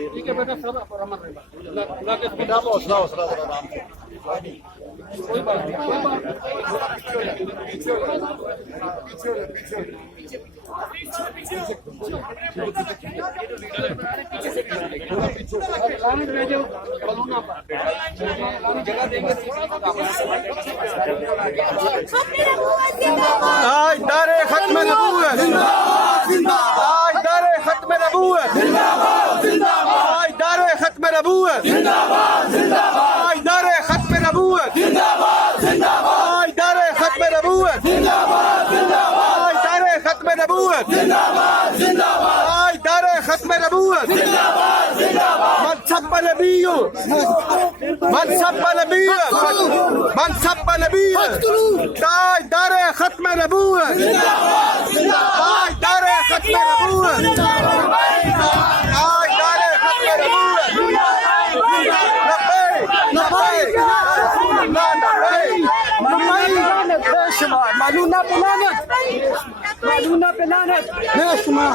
ठीक है बेटा, सब अमन रहेगा। बेटा हौसला हौसला आराम से, कोई बात नहीं, कोई बात जगह देंगे। दारे खत्म नबूवत जिंदाबाद, दारे खत्म नबूवत जिंदाबाद जिंदाबाद, दारे खत्म नबूवत जिंदाबाद जिंदाबाद, दारे खत्म नबूवत जिंदाबाद जिंदाबाद, दारे खत्म नबूवत जिंदाबाद जिंदाबाद, दारे खत्म नबूवत जिंदाबाद जिंदाबाद, दारे खत्म नबूवत जिंदाबाद जिंदाबाद, मन सब नबीयो, मन सब नबीयो, मन सब नबीयो, दारे खत्म नबूवत जिंदाबाद जिंदाबाद, दारे खत्म नबूवत जिंदाबाद, दारे खत्म नबूवत मालूना पेलानत, मालूना पेलानत, बेशुमार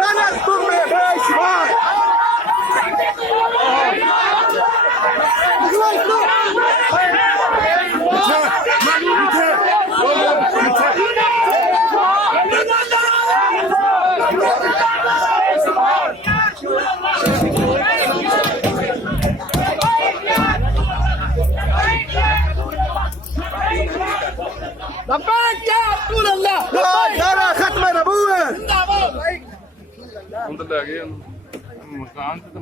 लानत तुम में बेशुमार। दारा खत्म नबूवत उधर ले गए मकान से तो